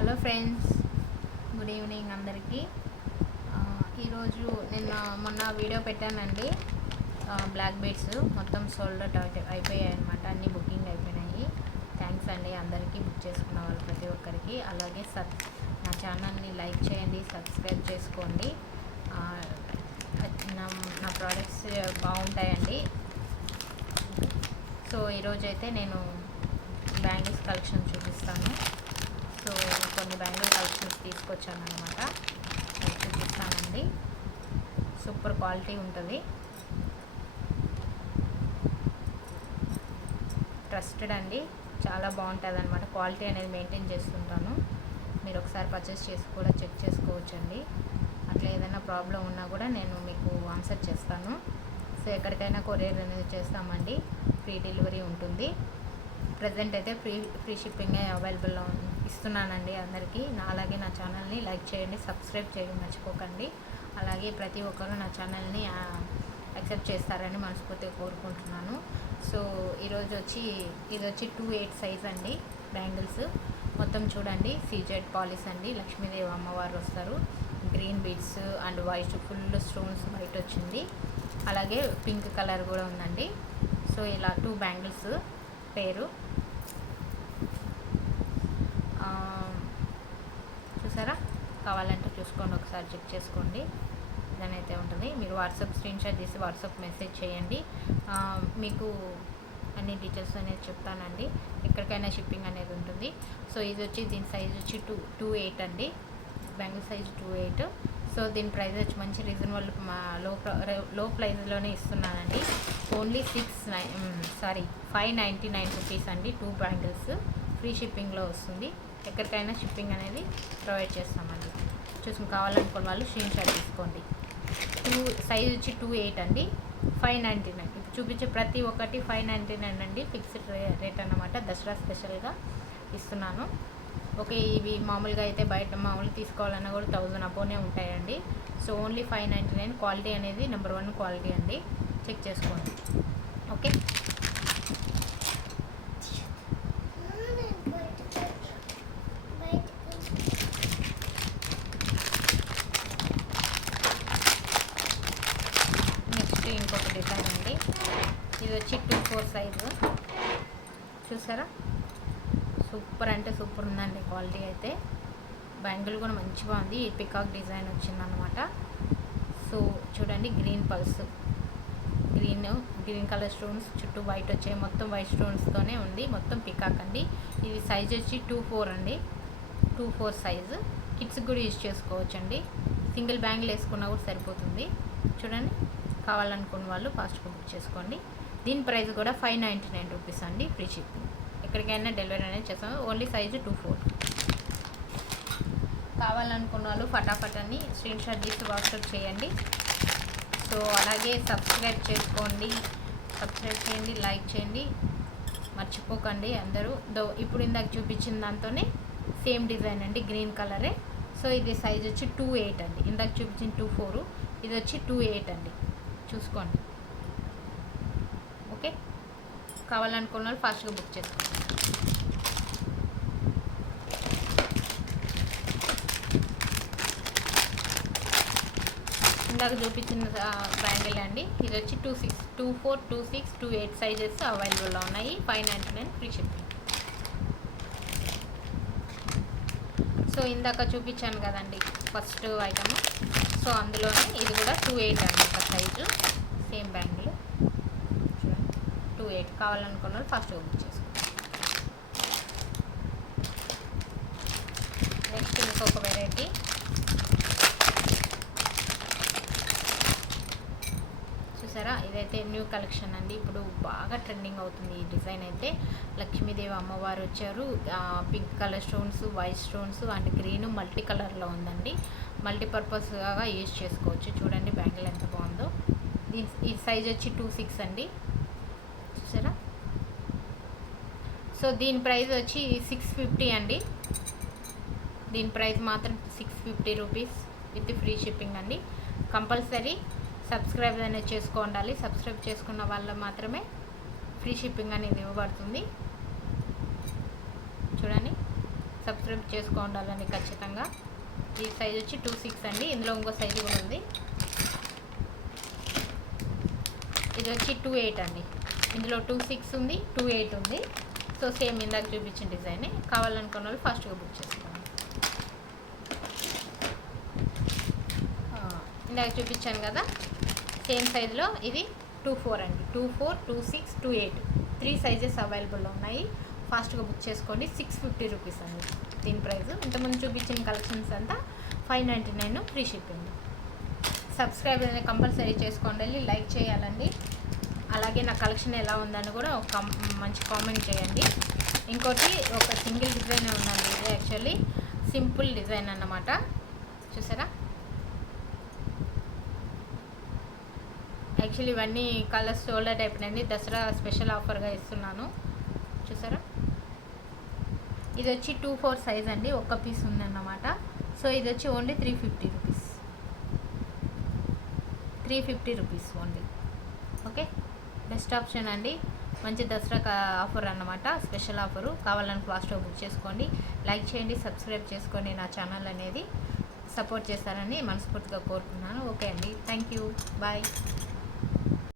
Hello friends, good evening అందరికీ. ఈరోజు నిన్న మొన్న వీడియో పెట్టానండి. బ్లాక్ బీడ్స్ మొత్తం సోల్డ్ అవుట్ అయిపోయాయి అనమాట. అన్నీ బుకింగ్ అయిపోయినాయి. థ్యాంక్స్ అండి అందరికీ, బుక్ చేసుకున్న వాళ్ళు ప్రతి ఒక్కరికి. అలాగే నా ఛానల్ని లైక్ చేయండి, సబ్స్క్రైబ్ చేసుకోండి. నా ప్రోడక్ట్స్ బాగుంటాయండి. సో ఈరోజైతే నేను బ్యాంగిల్స్ కలెక్షన్ చూపిస్తాను. సో కొన్ని బ్యాంగిల్ కలెక్షన్స్ తీసుకొచ్చాను అనమాట. అది చూపిస్తానండి. సూపర్ క్వాలిటీ ఉంటుంది. ట్రస్టెడ్ అండి, చాలా బాగుంటుంది అనమాట. క్వాలిటీ అనేది మెయింటైన్ చేస్తుంటాను. మీరు ఒకసారి పర్చేస్ చేసి కూడా చెక్ చేసుకోవచ్చండి. అట్లా ఏదైనా ప్రాబ్లం ఉన్నా కూడా నేను మీకు ఆన్సర్ చేస్తాను. సో ఎక్కడికైనా కొరియర్ అనేది చేస్తామండి. ఫ్రీ డెలివరీ ఉంటుంది. ప్రజెంట్ అయితే ఫ్రీ షిప్పింగ్ అవైలబుల్లో ఇస్తున్నానండి అందరికీ. అలాగే నా ఛానల్ని లైక్ చేయండి, సబ్స్క్రైబ్ చేయడం మర్చిపోకండి. అలాగే ప్రతి ఒక్కరు నా ఛానల్ని యాక్సెప్ట్ చేస్తారని మనస్ఫూర్తిగా కోరుకుంటున్నాను. సో ఇది వచ్చి 2/8 సైజ్ అండి బ్యాంగిల్స్. మొత్తం చూడండి, సీజెడ్ పాలిస్ అండి. లక్ష్మీదేవి అమ్మవారు వస్తారు. Green beads and white full stones white వచ్చింది. అలాగే పింక్ కలర్ కూడా ఉందండి. సో ఇలా 2 బ్యాంగిల్స్ పేరు చూసారా? కావాలంటే చూసుకోండి, ఒకసారి చెక్ చేసుకోండి. ఇదనైతే ఉంటుంది. మీరు వాట్సాప్ స్క్రీన్షాట్ తీసి వాట్సాప్ మెసేజ్ చేయండి. మీకు అన్ని డీటెయిల్స్ అనేది చెప్తానండి. ఎక్కడికైనా షిప్పింగ్ అనేది ఉంటుంది. సో ఇది వచ్చి దీని సైజ్ వచ్చి 2/8 అండి. Bangle size 2/8. సో దీని ప్రైస్ వచ్చి మంచి రీజనబుల్ లో ప్రైస్లోనే ఇస్తున్నానండి. ఓన్లీ 599 రూపీస్ అండి. 2 బ్యాంగిల్స్ ఫ్రీ షిప్పింగ్లో వస్తుంది. ఎక్కడికైనా షిప్పింగ్ అనేది ప్రొవైడ్ చేస్తామండి. కావాలనుకున్న వాళ్ళు స్క్రీన్షాట్ తీసుకోండి. సైజ్ వచ్చి 2/8 అండి. 599. ఇప్పుడు చూపించే ప్రతి ఒక్కటి 599 అండి. ఫిక్స్డ్ రేట్ అన్నమాట. దసరా స్పెషల్గా ఇస్తున్నాను. ఓకే, ఇవి మామూలుగా అయితే బయట మామూలు తీసుకోవాలన్నా కూడా 1000 అబోనే ఉంటాయండి. So only 599. క్వాలిటీ అనేది నెంబర్ 1 క్వాలిటీ అండి. చెక్ చేసుకోండి. ఓకే, నెక్స్ట్ ఇంకొక డిజైన్ అండి. ఇది వచ్చి 2/4 సైజు. చూసారా? సూపర్ అంటే సూపర్ ఉందండి క్వాలిటీ అయితే. బ్యాంగిల్ కూడా మంచిగా ఉంది. పికాక్ డిజైన్ వచ్చిందనమాట. సో చూడండి, green pulse, green colour stones చుట్టూ వైట్ వచ్చాయి. మొత్తం వైట్ స్టోన్స్తోనే ఉంది. మొత్తం పికాక్ అండి. ఇది సైజ్ వచ్చి 2/4 అండి. 2/4 సైజు. కిడ్స్కి కూడా యూజ్ చేసుకోవచ్చు అండి. సింగిల్ బ్యాంగిల్ వేసుకున్నా కూడా సరిపోతుంది. చూడండి, కావాలనుకున్న వాళ్ళు ఫాస్ట్గా బుక్ చేసుకోండి. దీని ప్రైస్ కూడా 599 రూపీస్ అండి. Free shipping. ఎక్కడికైనా డెలివరీ అనేది చేస్తాము. Only size 2/4. కావాలనుకున్న వాళ్ళు ఫటాఫట్ అని స్క్రీన్షాట్ తీసి వాట్సాప్ చేయండి. సో అలాగే సబ్స్క్రైబ్ చేయండి, లైక్ చేయండి, మర్చిపోకండి అందరూ. ఇప్పుడు ఇందాక చూపించిన దాంతోనే సేమ్ డిజైన్ అండి, గ్రీన్ కలరే. సో ఇది సైజ్ వచ్చి 2/8 అండి. ఇందాక చూపించిన 2/4, ఇది వచ్చి 2/8 అండి. చూసుకోండి. ఓకే, కావాలనుకున్న వాళ్ళు ఫాస్ట్గా బుక్ చేసుకోండి. ఇందాక చూపించిన బ్యాంగిల్ అండి. ఇది వచ్చి 2/4, 2/6, 2/8 సైజెస్ అవైలబుల్లో ఉన్నాయి. 599 ఫ్రీ షిప్పింగ్. సో ఇందాక చూపించాను కదండి ఫస్ట్ ఐటమ్. సో అందులోనే ఇది కూడా 2/8 అండి ఒక సైజు. సేమ్ బ్యాంగిల్ చూడండి, 2/8. కావాలనుకున్న వాళ్ళు ఫాస్ట్గా బుక్ చేసుకోండి. నెక్స్ట్ ఇంకొక వెరైటీ. చూసారా? ఇదైతే న్యూ కలెక్షన్ అండి. ఇప్పుడు బాగా ట్రెండింగ్ అవుతుంది ఈ డిజైన్ అయితే. లక్ష్మీదేవి అమ్మవారు వచ్చారు. Pink colour stones, white stones and green multi కలర్లో ఉందండి. మల్టీపర్పస్గా యూజ్ చేసుకోవచ్చు. చూడండి బ్యాంగిల్ ఎంత బాగుందో. ఈ సైజ్ వచ్చి 2/6 అండి. చూసారా? సో దీని ప్రైస్ వచ్చి 650 అండి. దీని ప్రైస్ మాత్రం 650 రూపీస్ విత్ ఫ్రీ షిప్పింగ్ అండి. కంపల్సరీ సబ్స్క్రైబ్ అనేది చేసుకోండి. సబ్స్క్రైబ్ చేసుకున్న వాళ్ళ మాత్రమే ఫ్రీ షిప్పింగ్ అనేది ఇవ్వబడుతుంది. చూడండి, సబ్స్క్రైబ్ చేసుకోండాలని ఖచ్చితంగా. ఈ సైజ్ వచ్చి 26 అండి. ఇందులో ఇంకో సైజు కూడా ఉంది. ఇది వచ్చి 28 అండి. ఇందులో 26 ఉంది, 28 ఉంది. సో సేమ్ ఇందాక చూపించిన డిజైనే. కావాలనుకున్న వాళ్ళు ఫాస్ట్గా బుక్ చేసుకోండి. ఇందాక చూపించాను కదా, సేమ్ సైజులో ఇది 24 అండి. 24, 26, 28 3 సైజెస్ అవైలబుల్లో ఉన్నాయి. ఫాస్ట్గా బుక్ చేసుకోండి. 650 రూపీస్ అండి దీని ప్రైస్. ఇంతకుముందు చూపించిన కలెక్షన్స్ అంతా 599 ఫ్రీ షిప్పింగ్. సబ్స్క్రైబ్ అనేది కంపల్సరీ చేసుకోండి, లైక్ చేయాలండి. అలాగే నా కలెక్షన్ ఎలా ఉందని కూడా ఒక మంచి కామెంట్ చేయండి. ఇంకోటి ఒక సింగిల్ డిజైన్ ఉందండి. ఇది యాక్చువల్లీ సింపుల్ డిజైన్ అన్నమాట. చూసారా, యాక్చువల్లీ ఇవన్నీ కలర్స్ షోల్డర్ టైప్ అండి. దసరా స్పెషల్ ఆఫర్గా ఇస్తున్నాను. చూసారా, ఇది వచ్చి 24 సైజ్ అండి. ఒక్క పీస్ ఉందన్నమాట. సో ఇది వచ్చి only 350 rupees. 350 rupees only. Okay, best option అండి. మంచి దసరా ఆఫర్ అన్నమాట, స్పెషల్ ఆఫరు. కావాలని ఫాస్ట్గా బుక్ చేసుకోండి. లైక్ చేయండి, సబ్స్క్రైబ్ చేసుకోండి. నా ఛానల్ అనేది సపోర్ట్ చేస్తారని మనస్ఫూర్తిగా కోరుకున్నాను. ఓకే అండి, థ్యాంక్ యూ, బాయ్.